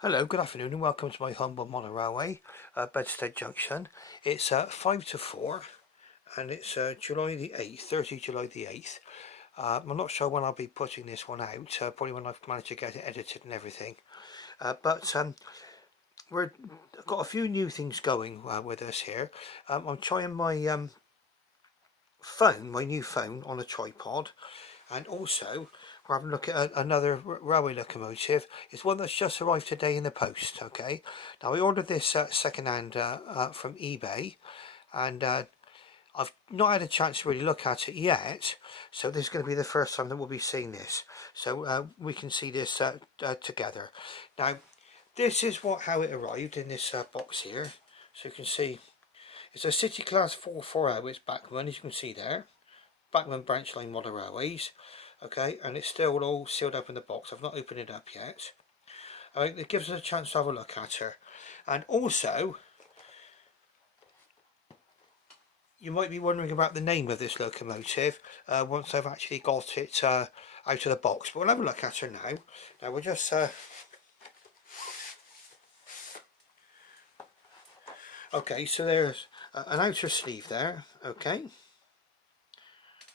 Hello, good afternoon and welcome to my humble model railway, Bedstead Junction. It's 5 to 4 and it's July the 8th, Thursday, July the 8th. I'm not sure when I'll be putting this one out, probably when I've managed to get it edited and everything. But we've got a few new things going with us here. I'm trying my phone, my new phone on a tripod, and also we're having a look at another railway locomotive. It's one that's just arrived today in the post. Okay, now I ordered this second hand from eBay, and I've not had a chance to really look at it yet, so this is going to be the first time that we'll be seeing this, so we can see this together. Now this is how it arrived in this box here. So you can see it's a City Class 440. It's Bachmann, as you can see there, Bachmann branch line model railways. Okay, and it's still all sealed up in the box. I've not opened it up yet. It gives us a chance to have a look at her. And also, you might be wondering about the name of this locomotive once I've actually got it out of the box. But we'll have a look at her now. Now we'll just okay, so there's an outer sleeve there. Okay,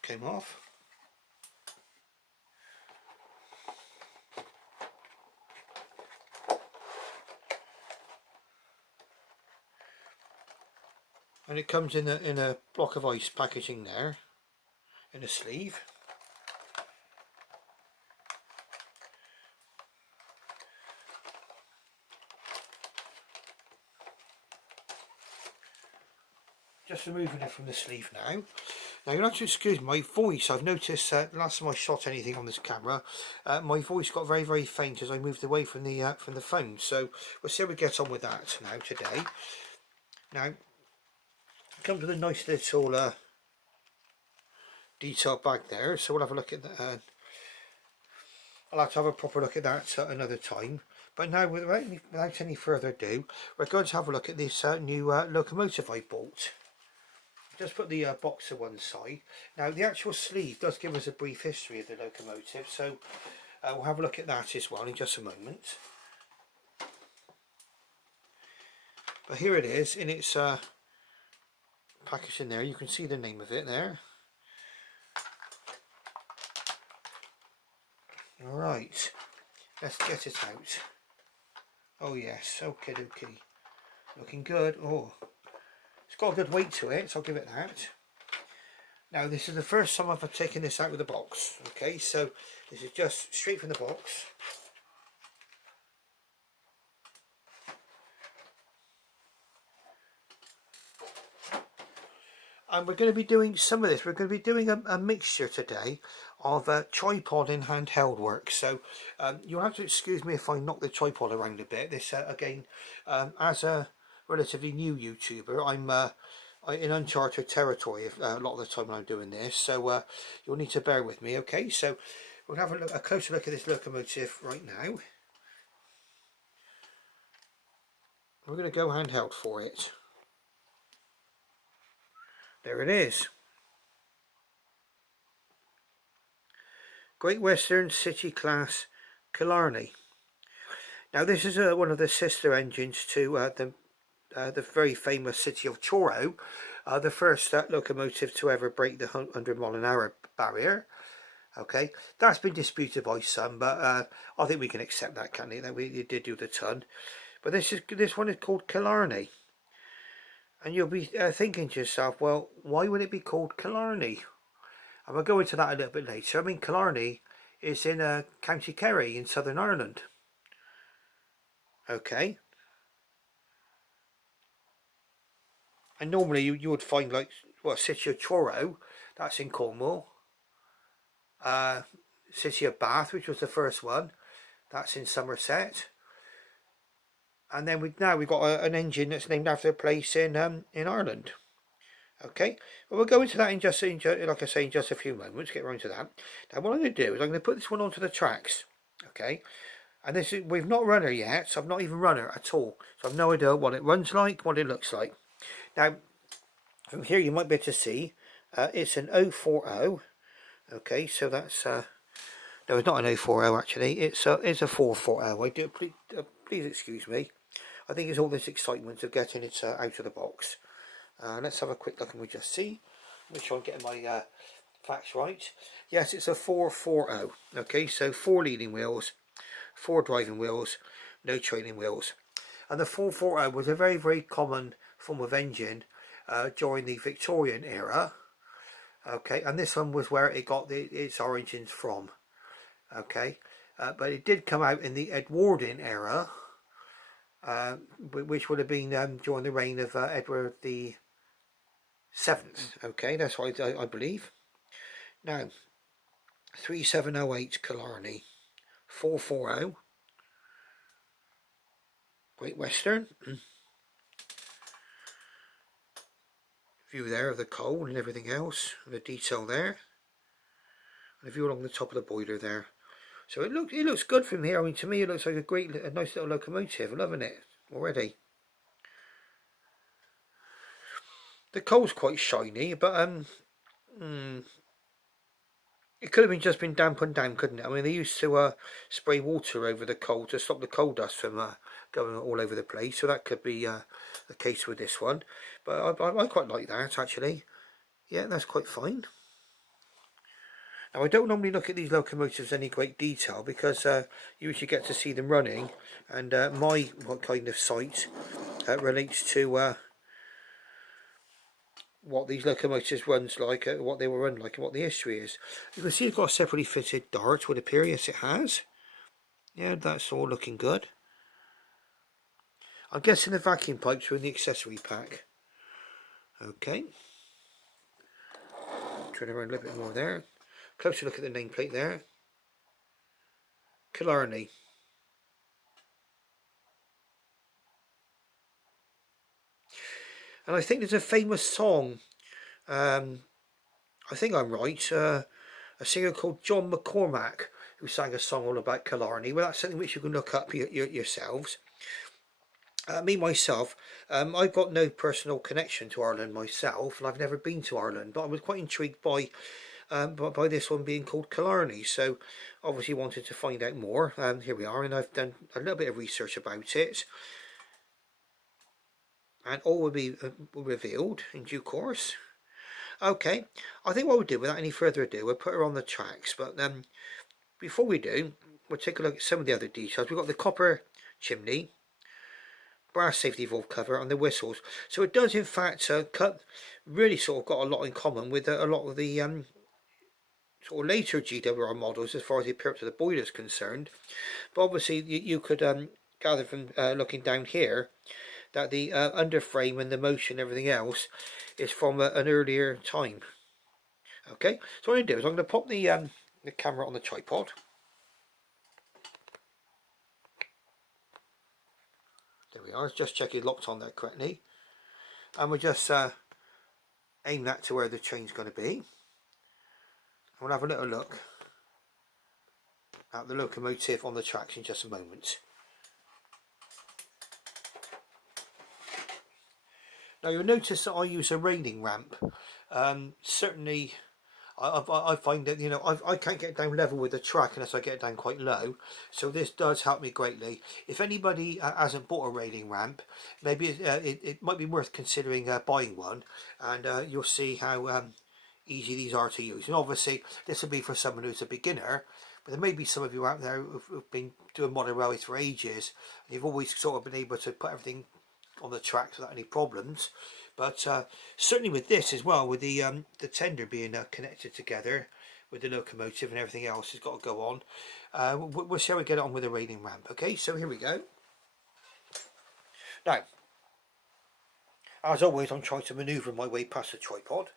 came off. And it comes in a block of ice packaging there, in a sleeve. Just removing it from the sleeve now. Now you'll have to excuse my voice. I've noticed last time I shot anything on this camera, my voice got very, very faint as I moved away from the phone. So we'll see how we get on with that now today. Now, come to the nice little detail bag there. So we'll have a look at that. I'll have to have a proper look at that another time. But now, without any further ado, we're going to have a look at this new locomotive I bought. Just put the box to one side. Now the actual sleeve does give us a brief history of the locomotive, so we'll have a look at that as well in just a moment. But here it is in its package in there. You can see the name of it there. Alright, let's get it out. Oh yes, okay, looking good. Oh, it's got a good weight to it, so I'll give it that. Now this is the first time I've taken this out of the box. Okay, so this is just straight from the box. And we're going to be doing some of this. We're going to be doing a mixture today of tripod and handheld work. So you'll have to excuse me if I knock the tripod around a bit. This again, as a relatively new YouTuber, I'm in uncharted territory a lot of the time when I'm doing this, so you'll need to bear with me. Okay, so we'll have a closer look at this locomotive right now. We're going to go handheld for it. There it is. Great Western City Class Killarney. Now this is one of the sister engines to the very famous City of Truro, the first locomotive to ever break the 100-mile-an-hour barrier. Okay, that's been disputed by some, but I think we can accept that, can't we? That we did do the ton. But this one is called Killarney, and you'll be thinking to yourself, well, why would it be called Killarney? And we'll go into that a little bit later. I mean, Killarney is in County Kerry in Southern Ireland. Okay. And normally you would find, like, well, City of Truro, that's in Cornwall. City of Bath, which was the first one, that's in Somerset. And then we've got an engine that's named after a place in Ireland. Okay, well, we'll go into that in just like I say, in just a few moments. Get around to that. Now what I'm going to do is I'm going to put this one onto the tracks. Okay, and we've not run her yet, so I've not even run her at all, so I've no idea what it runs like, what it looks like. Now from here you might be able to see it's an 040. Okay, so that's No, it's not an 040 actually. It's a 440. I do please excuse me. I think it's all this excitement of getting it out of the box. Let's have a quick look and we just see. Make sure I'm getting my facts right. Yes, it's a 440. Okay, so 4 leading wheels, 4 driving wheels, no trailing wheels. And the 440 was a very, very common form of engine during the Victorian era. Okay, and this one was where it got its origins from. Okay, but it did come out in the Edwardian era, which would have been during the reign of Edward the 7th. Okay, that's what I believe. Now, 3708 Killarney, 440, Great Western. View there of the coal and everything else, and the detail there, and a view along the top of the boiler there. So it looks good from here. I mean, to me, it looks like a nice little locomotive. I'm loving it already. The coal's quite shiny, but it could have just been dampened down, couldn't it? I mean, they used to spray water over the coal to stop the coal dust from going all over the place. So that could be the case with this one. But I quite like that actually. Yeah, that's quite fine. Now, I don't normally look at these locomotives in any great detail because you usually get to see them running, and my kind of sight relates to what these locomotives runs like, what they will run like, and what the history is. You can see it's got a separately fitted dart, would appear. Yes, it has. Yeah, that's all looking good. I'm guessing the vacuum pipes are in the accessory pack. Okay. Turn around a little bit more there. Closer look at the nameplate there. Killarney. And I think there's a famous song, I think I'm right, a singer called John McCormack, who sang a song all about Killarney. Well, that's something which you can look up yourselves. Me myself, I've got no personal connection to Ireland myself, and I've never been to Ireland, but I was quite intrigued by this one being called Killarney, so obviously wanted to find out more. Here we are, and I've done a little bit of research about it, and all will be revealed in due course. Okay, I think what we'll do without any further ado, we'll put her on the tracks, but before we do, we'll take a look at some of the other details. We've got the copper chimney, brass safety valve cover, and the whistles. So it does in fact really sort of got a lot in common with a lot of the sort of later GWR models as far as the appearance of the boiler is concerned. But obviously you could gather from looking down here that the underframe and the motion and everything else is from an earlier time. Okay, so what I'm going to do is I'm going to pop the camera on the tripod. There we are, just check it locked on there correctly. And we'll just aim that to where the train's going to be. We'll have a little look at the locomotive on the tracks in just a moment. Now you'll notice that I use a railing ramp. Certainly I find that, you know, I can't get down level with the track unless I get down quite low, so this does help me greatly. If anybody hasn't bought a railing ramp, maybe it might be worth considering buying one, and you'll see how easy these are to use. And obviously this will be for someone who's a beginner, but there may be some of you out there who've been doing modern railways for ages, and you've always sort of been able to put everything on the tracks without any problems. But certainly with this as well, with the tender being connected together with the locomotive and everything else has got to go on, we'll see how we get on with the railing ramp. Okay, so here we go. Now, as always, I'm trying to manoeuvre my way past the tripod.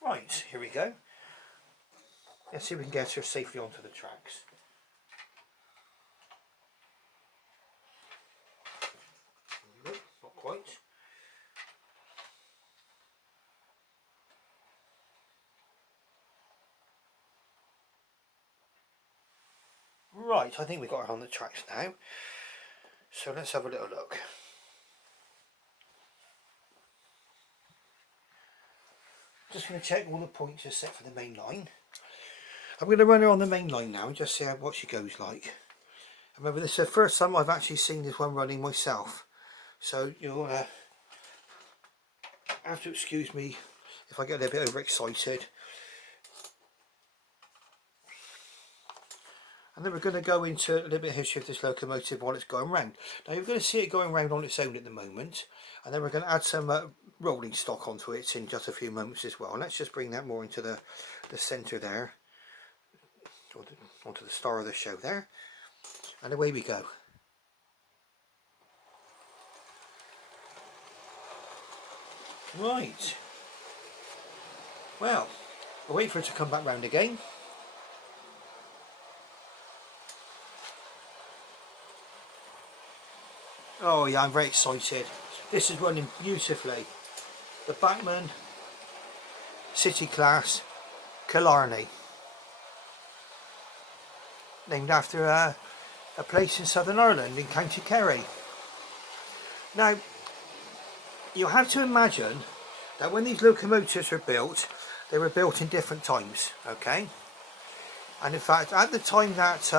Right, here we go. Let's see if we can get her safely onto the tracks. Nope, not quite. Right, I think we've got her on the tracks now. So let's have a little look. Just going to check all the points are set for the main line. I'm going to run her on the main line now and just see what she goes like. Remember, this is the first time I've actually seen this one running myself. So you'll have to excuse me if I get a little bit overexcited. And then we're going to go into a little bit of history of this locomotive while it's going round. Now you're going to see it going round on its own at the moment, and then we're going to add some rolling stock onto it in just a few moments as well. Let's just bring that more into the centre there, onto the star of the show there, and away we go. Right, well, we'll wait for it to come back round again. Oh yeah, I'm very excited. This is running beautifully. The Bachmann City Class Killarney, named after a place in Southern Ireland in County Kerry. Now, you have to imagine that when these locomotives were built, they were built in different times, okay? And in fact, at the time that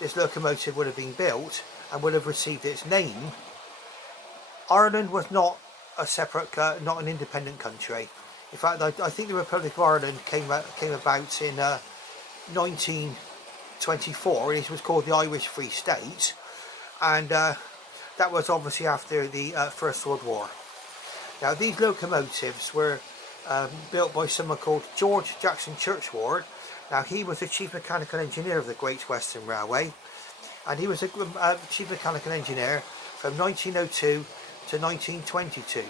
this locomotive would have been built and would have received its name, Ireland was not a separate, not an independent country. In fact, I think the Republic of Ireland came about in 1924. It was called the Irish Free State, and that was obviously after the First World War. Now, these locomotives were built by someone called George Jackson Churchward. Now, he was the chief mechanical engineer of the Great Western Railway, and he was a chief mechanical engineer from 1902 to 1922.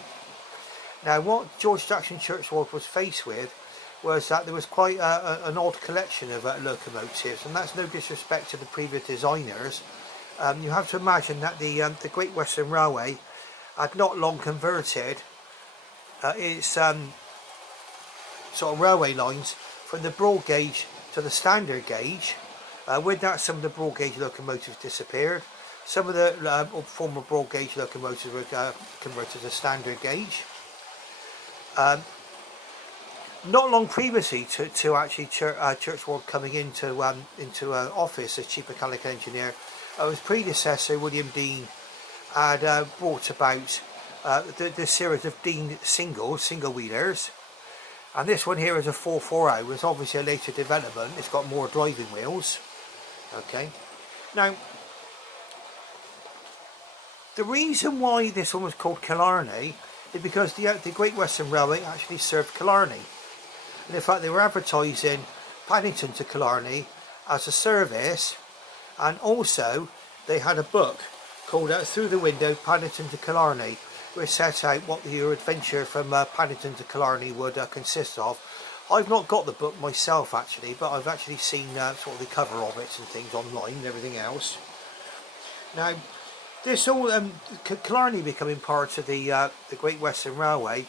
Now, what George Jackson Churchward was faced with was that there was quite an odd collection of locomotives, and that's no disrespect to the previous designers. You have to imagine that the Great Western Railway had not long converted its sort of railway lines from the broad gauge to the standard gauge. With that, some of the broad gauge locomotives disappeared. Some of the former broad gauge locomotives were converted to standard gauge. Not long previously to actually Churchward coming into office as chief mechanical engineer, his predecessor William Dean had brought about the series of Dean single wheelers, and this one here is a 440. It's obviously a later development. It's got more driving wheels. Okay, now the reason why this one was called Killarney is because the Great Western Railway actually served Killarney. And in fact, they were advertising Paddington to Killarney as a service, and also they had a book called Through the Window, Paddington to Killarney, which set out what your adventure from Paddington to Killarney would consist of. I've not got the book myself actually, but I've actually seen sort of the cover of it and things online and everything else. Now, this all Killarney becoming part of the Great Western Railway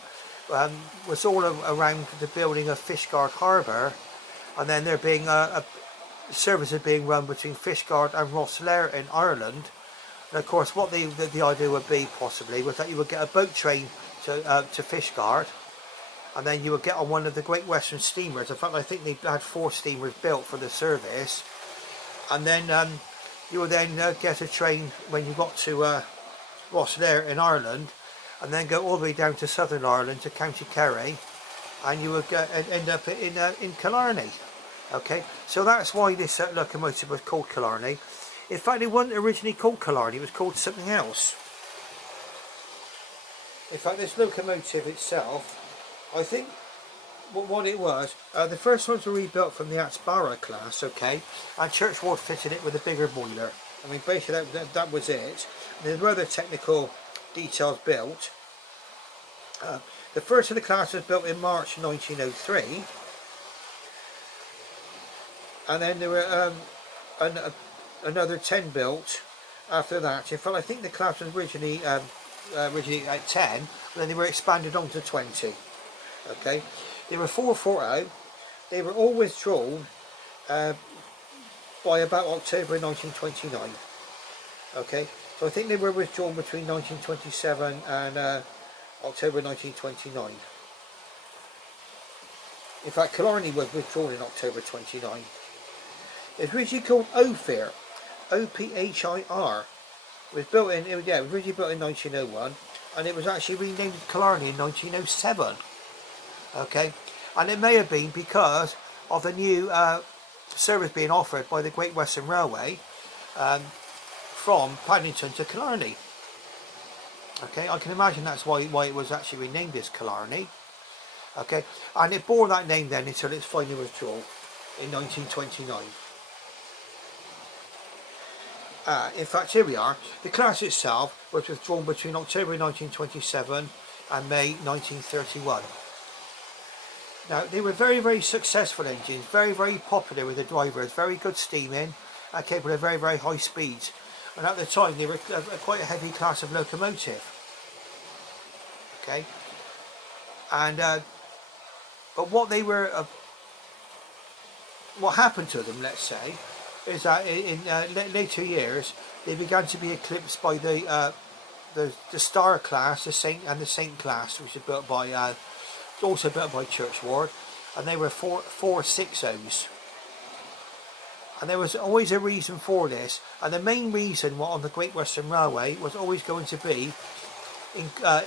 was all around the building of Fishguard Harbour, and then there being services being run between Fishguard and Rosslare in Ireland. And of course, what the idea would be possibly was that you would get a boat train to Fishguard, and then you would get on one of the Great Western steamers. In fact, I think they had 4 steamers built for the service, and then you would then get a train when you got to Rosslare in Ireland, and then go all the way down to Southern Ireland to County Kerry, and you would end up in Killarney. Okay, so that's why this locomotive was called Killarney. In fact, it wasn't originally called Killarney, it was called something else. In fact, this locomotive itself, I think what it was, the first ones were rebuilt from the Atsbara class, okay, and Churchward fitted it with a bigger boiler. I mean, basically that was it. There were other technical details built. The first of the class was built in March 1903, and then there were another 10 built after that. In fact, I think the class was originally at 10, but then they were expanded on to 20. Okay, they were 440. They were all withdrawn by about October 1929. Okay, so I think they were withdrawn between 1927 and October 1929. In fact, Killarney was withdrawn in October 29. It's originally called Ophir, O-P-H-I-R. It was built in, it was originally built in 1901, and it was actually renamed Killarney in 1907. Okay, and it may have been because of the new service being offered by the Great Western Railway from Paddington to Killarney. Okay, I can imagine that's why it was actually renamed as Killarney. Okay, and it bore that name then until its final withdrawal in 1929. In fact, here we are. The class itself was withdrawn between October 1927 and May 1931. Now, they were very, very successful engines, very, very popular with the drivers, very good steaming, capable of very, very high speeds. And at the time, they were quite a heavy class of locomotive. Okay, and but what they were, what happened to them, let's say, is that in later years they began to be eclipsed by the Star class, the Saint class, which is built by also built by Churchward, and they were 460s. And there was always a reason for this, and the main reason on the Great Western Railway was always going to be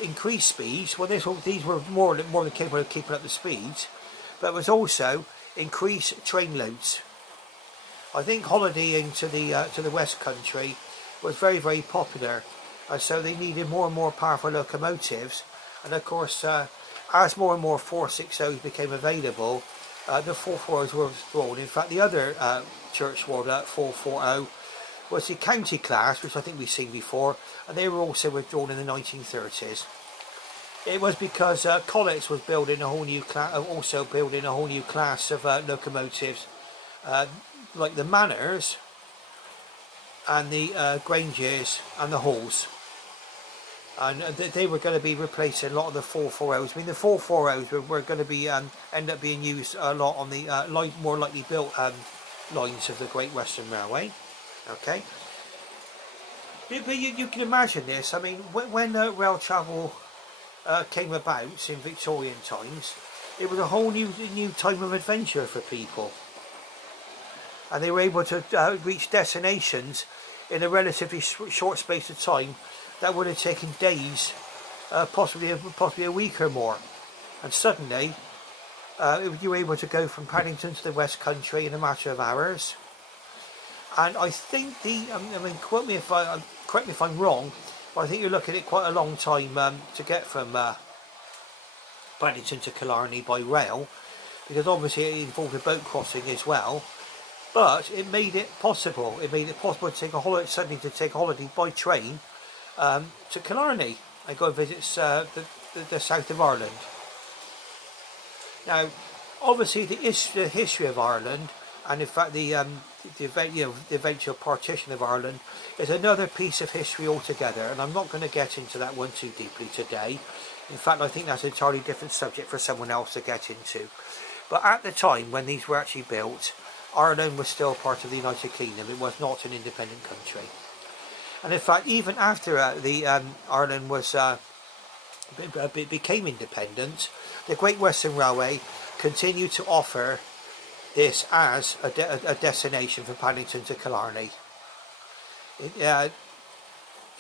increased speeds. Well, these were more than capable of keeping up the speeds, but it was also increased train loads. I think holidaying to the West Country was very, very popular, and so they needed more and more powerful locomotives. And of course, as more and more 460s became available, the 440s were withdrawn. In fact, the other Churchward 440 was the county class, which I think we've seen before, and they were also withdrawn in the 1930s. It was because Collett's was building a whole new class, also building a whole new class of locomotives, like the Manners and the Granges and the Halls. And they were going to be replacing a lot of the 440s. I mean, the 440s were going to be end up being used a lot on the more lightly built lines of the Great Western Railway. Okay, but you can imagine this. I mean, when rail travel came about in Victorian times, it was a whole new time of adventure for people, and they were able to reach destinations in a relatively short space of time that would have taken days, possibly a week or more. And suddenly, you were able to go from Paddington to the West Country in a matter of hours. And I think correct me if I'm wrong, but I think you're looking at quite a long time to get from Paddington to Killarney by rail, because obviously it involved a boat crossing as well. But it made it possible. It made it possible to take a holiday by train to Killarney and go and visit the south of Ireland. Now, obviously, the history of Ireland, and in fact the eventual partition of Ireland, is another piece of history altogether. And I'm not going to get into that one too deeply today. In fact, I think that's an entirely different subject for someone else to get into. But at the time when these were actually built, Ireland was still part of the United Kingdom. It was not an independent country. And in fact, even after Ireland was became independent, the Great Western Railway continued to offer this as a destination from Paddington to Killarney.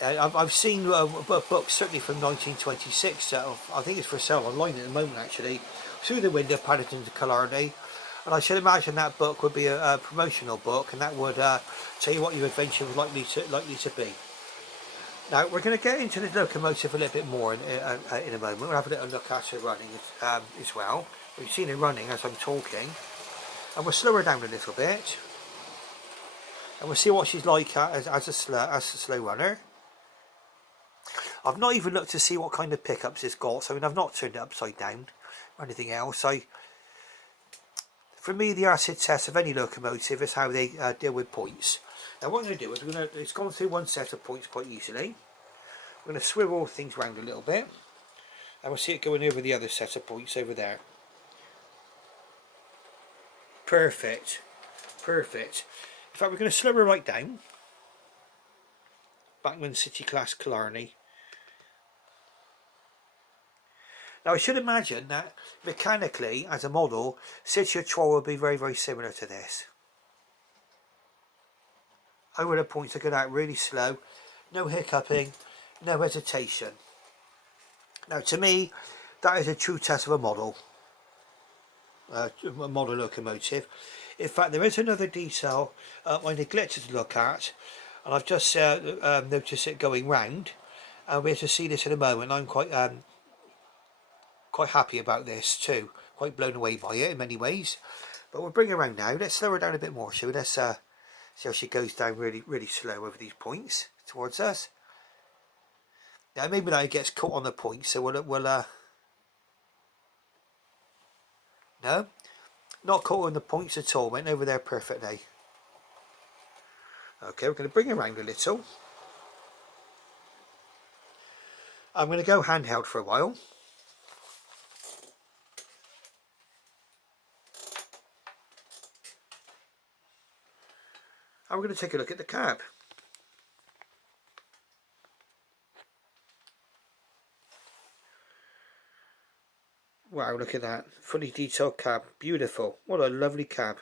I've seen books certainly from 1926. I think it's for sale online at the moment, actually. Through the Window, Paddington to Killarney. And I should imagine that book would be a promotional book, and that would tell you what your adventure was likely to be. Now, we're going to get into the locomotive a little bit more in a moment. We'll have a little look at it running as well. We've seen it running as I'm talking. And we'll slow her down a little bit. And we'll see what she's like as a slow runner. I've not even looked to see what kind of pickups it's got. So, I mean, I've not turned it upside down or anything else. For me, the acid test of any locomotive is how they deal with points. Now what I'm going to do is it's gone through one set of points quite easily. We're going to swivel things round a little bit, and we'll see it going over the other set of points over there. Perfect. In fact, we're going to slow her right down. Bachmann City Class Killarney. Now I should imagine that mechanically, as a model, City Troll will be very, very similar to this. Over the points, I go out really slow, no hiccuping, no hesitation. Now to me, that is a true test of a model locomotive. In fact, there is another detail I neglected to look at, and I've just noticed it going round, and we're to see this in a moment. I'm quite happy about this too, quite blown away by it in many ways. But we'll bring her around now. Let's slow her down a bit more, shall we? Let's see how she goes down really, really slow over these points towards us. Now maybe that it gets caught on the point, so we'll no, not caught on the points at all. Went over there perfectly. Okay, we're going to bring her around a little. I'm going to go handheld for a while. And we're going to take a look at the cab. Wow, look at that. Fully detailed cab. Beautiful. What a lovely cab.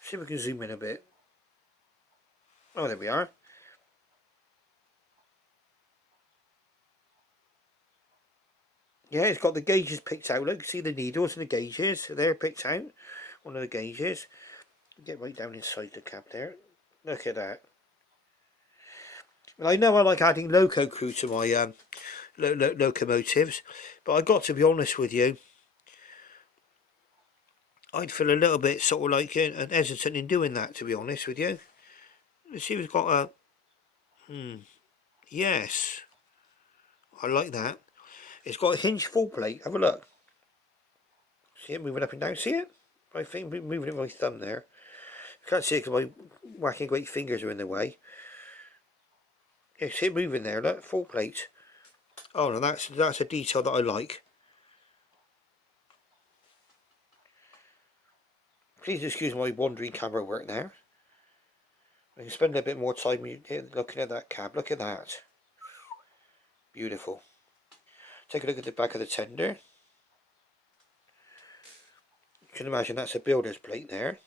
See if we can zoom in a bit. Oh, there we are. Yeah, it's got the gauges picked out. Look, see the needles and the gauges. They're picked out. One of the gauges. Get right down inside the cab there. Look at that. And I know I like adding loco crew to my locomotives, but I got to be honest with you, I'd feel a little bit sort of like hesitant in doing that, to be honest with you. Let's see if we've got a... yes. I like that. It's got a hinge full plate. Have a look. See it moving up and down? See it? I think I'm moving it with my thumb there. I can't see it because my whacking great fingers are in the way. Yeah, see it moving there, look, full plate. Oh no, that's a detail that I like. Please excuse my wandering camera work there. I can spend a bit more time looking at that cab. Look at that. Beautiful. Take a look at the back of the tender. You can imagine that's a builder's plate there.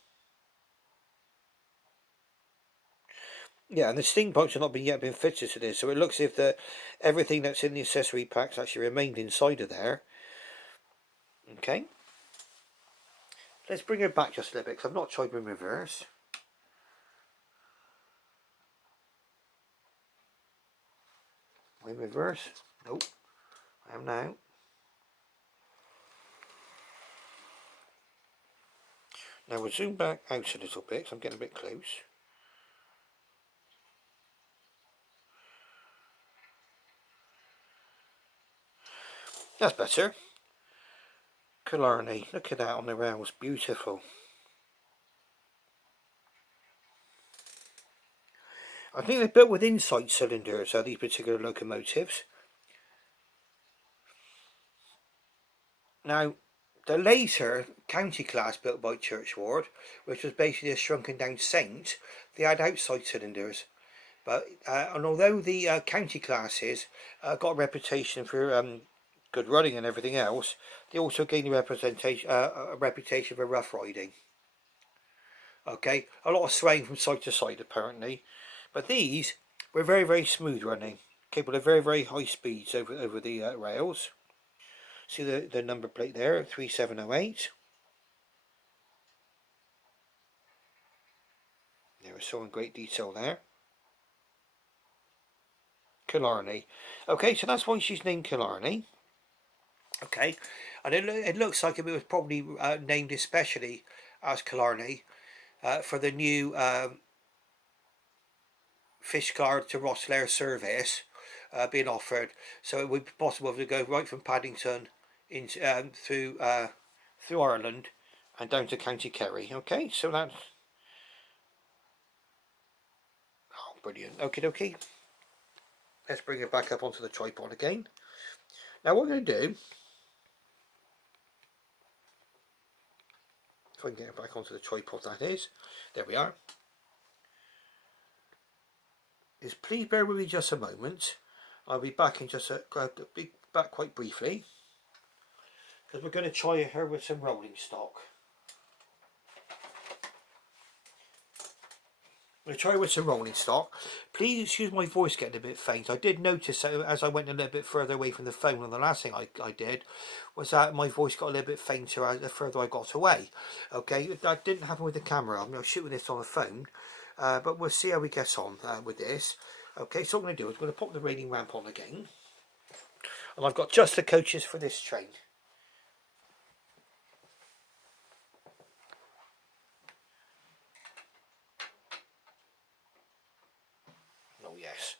Yeah, and the steam pipes have not yet been fitted to this, so it looks as if everything that's in the accessory packs actually remained inside of there. Okay. Let's bring her back just a little bit, because I've not tried in reverse. In reverse? Nope. I am now. Now we'll zoom back out a little bit, because I'm getting a bit close. That's better. Killarney, look at that on the rails, beautiful. I think they're built with inside cylinders, these particular locomotives. Now, the later county class built by Churchward, which was basically a shrunken down Saint, they had outside cylinders. But and although the county classes got a reputation for good running and everything else, they also gained a reputation for rough riding. Okay, a lot of swaying from side to side apparently, but these were very, very smooth running, capable of very, very high speeds over the rails. See the number plate there, 3708. There was so in great detail there. Killarney. Okay, so that's why she's named Killarney. Okay, and it looks like it was probably named especially as Killarney for the new fish guard to Rosslare service being offered. So it would be possible to go right from Paddington into through Ireland and down to County Kerry. Okay, so that's brilliant. Okie dokie. Let's bring it back up onto the tripod again. Now what we're going to do, If I can get it back onto the tripod, that is. There we are. Just please bear with me just a moment. I'll be back in just be back quite briefly, because we're going to try her with some rolling stock. I'm going to try with some rolling stock. Please excuse my voice getting a bit faint. I did notice that as I went a little bit further away from the phone, and the last thing I did was that my voice got a little bit fainter the further I got away. Okay, that didn't happen with the camera. I'm not shooting this on a phone, but we'll see how we get on with this. Okay, so what I'm going to do is I'm going to pop the railing ramp on again. And I've got just the coaches for this train. Oh yes.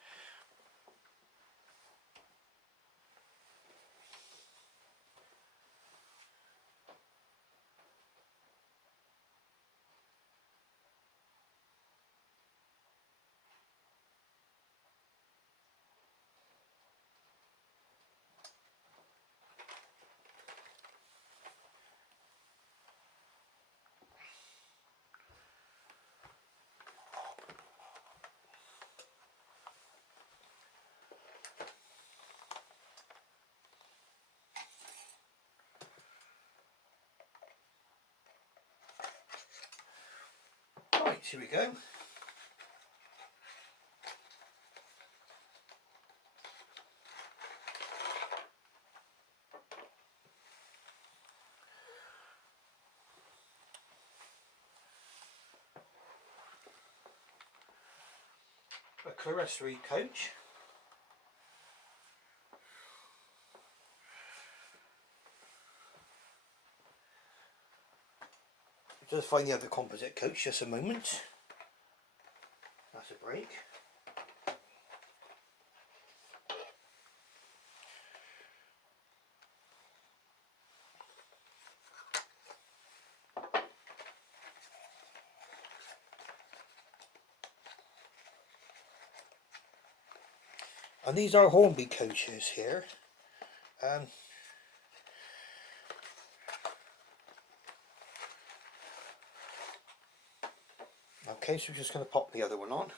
Right, here we go. A Killarney coach. Just find the other composite coach just a moment. That's a break. And these are Hornby coaches here. Okay, so we're just going to pop the other one on.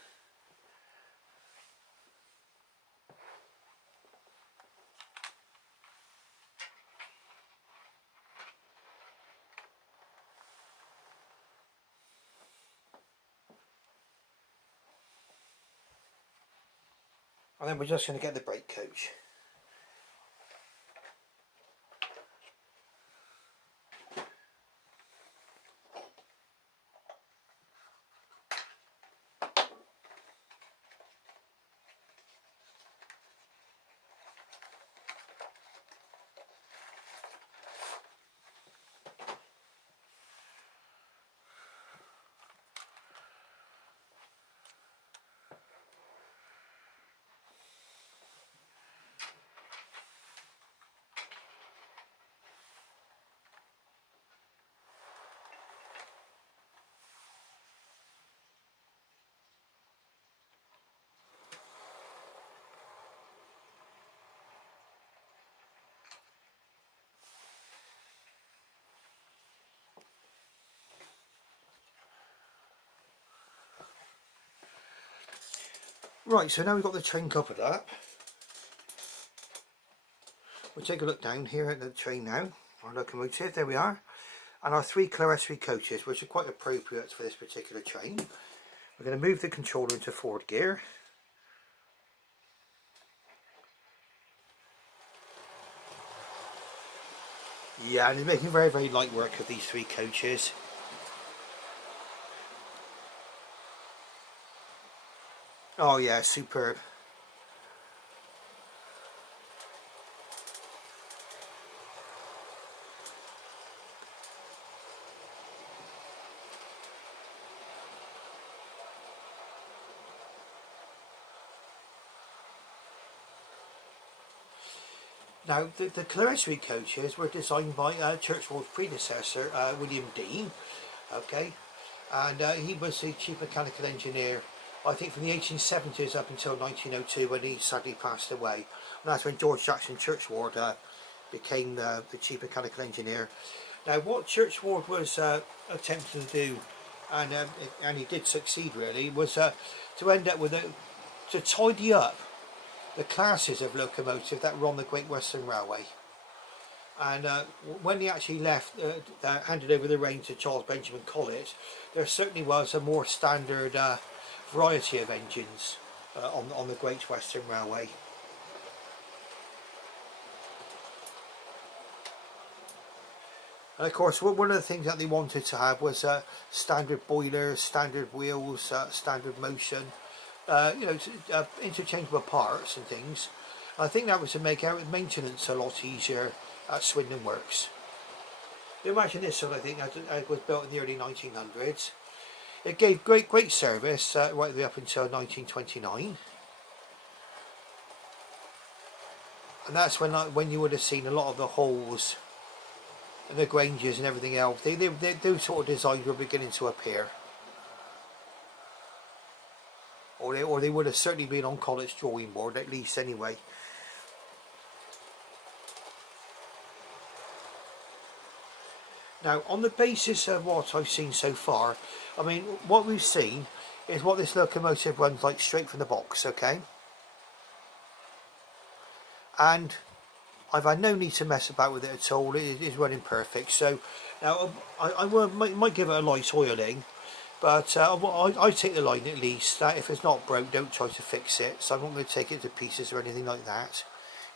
And then we're just going to get the brake coach. Right, so now we've got the train coupled up. We'll take a look down here at the train now, our locomotive, there we are. And our 3 Killarney coaches, which are quite appropriate for this particular train. We're going to move the controller into 4th gear. Yeah, and it's making very, very light work of these 3 coaches. Oh yeah, superb. Now, the Killarney coaches were designed by Churchward's predecessor, William Dean, okay, and he was the chief mechanical engineer, I think, from the 1870s up until 1902, when he sadly passed away. And that's when George Jackson Churchward became the chief mechanical engineer. Now what Churchward was attempting to do, and he did succeed really, was to end up with to tidy up the classes of locomotive that were on the Great Western Railway. And when he actually left, handed over the reins to Charles Benjamin Collett, there certainly was a more standard variety of engines on the Great Western Railway. And of course, one of the things that they wanted to have was standard boilers, standard wheels, standard motion, interchangeable parts and things. I think that was to make our maintenance a lot easier at Swindon Works. You imagine this sort of thing, it was built in the early 1900s. It gave great service right the way up until 1929. And that's when you would have seen a lot of the holes and the granges and everything else. Those sort of designs were beginning to appear. Or they would have certainly been on Collett's drawing board, at least anyway. Now, on the basis of what I've seen so far, I mean, what we've seen is what this locomotive runs like straight from the box, okay? And I've had no need to mess about with it at all. It is running perfect. So now I might give it a light oiling, but I take the line at least that if it's not broke, don't try to fix it. So I'm not going to take it to pieces or anything like that.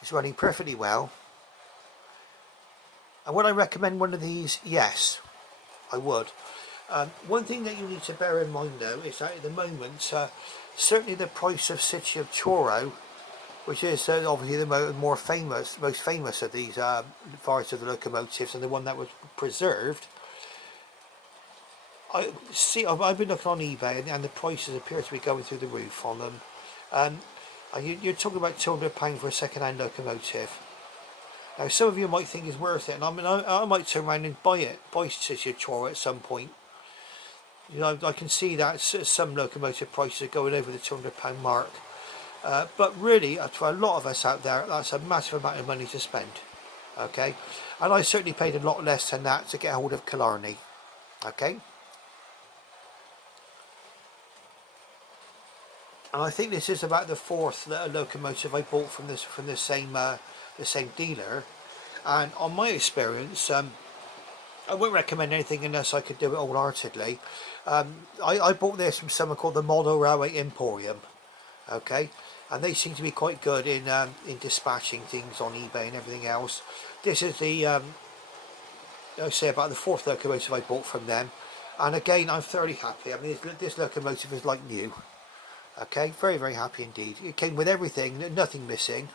It's running perfectly well. And would I recommend one of these? Yes, I would. One thing that you need to bear in mind though is that at the moment, certainly the price of City of Truro, which is obviously the most famous of these varieties of the locomotives and the one that was preserved. I've been looking on eBay and the prices appear to be going through the roof on them. And you're talking about £200 for a second-hand locomotive. Now some of you might think it's worth it, and I might turn around and buy City of Truro at some point. You know, I can see that some locomotive prices are going over the £200 mark. But really, for a lot of us out there, that's a massive amount of money to spend. Okay, and I certainly paid a lot less than that to get hold of Killarney. Okay, and I think this is about the fourth locomotive I bought from the same dealer. And on my experience, I wouldn't recommend anything unless I could do it wholeheartedly. I bought this from someone called the Model Railway Emporium. Okay, and they seem to be quite good in dispatching things on eBay and everything else. This is I say about the fourth locomotive I bought from them, and again I'm thoroughly happy. I mean, this locomotive is like new. Okay, very happy indeed. It came with everything, nothing missing.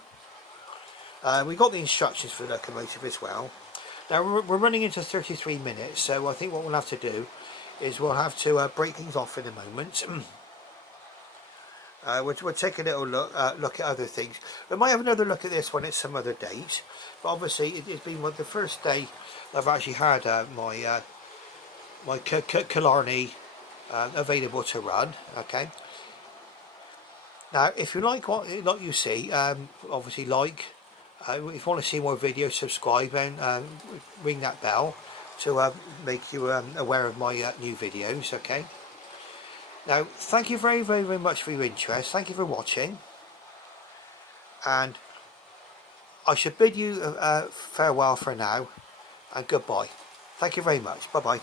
We got the instructions for the locomotive as well. Now we're running into 33 minutes, so I think what we'll have to do is we'll have to break things off in a moment. We'll take a little look at other things. We might have another look at this one at some other date, but obviously it's been the first day I've actually had my Killarney available to run. Okay. Now, if you like what you see, obviously if you want to see more videos, subscribe and ring that bell to make you aware of my new videos. Okay. Now, thank you very much for your interest. Thank you for watching, and I should bid you farewell for now, and goodbye. Thank you very much. Bye bye.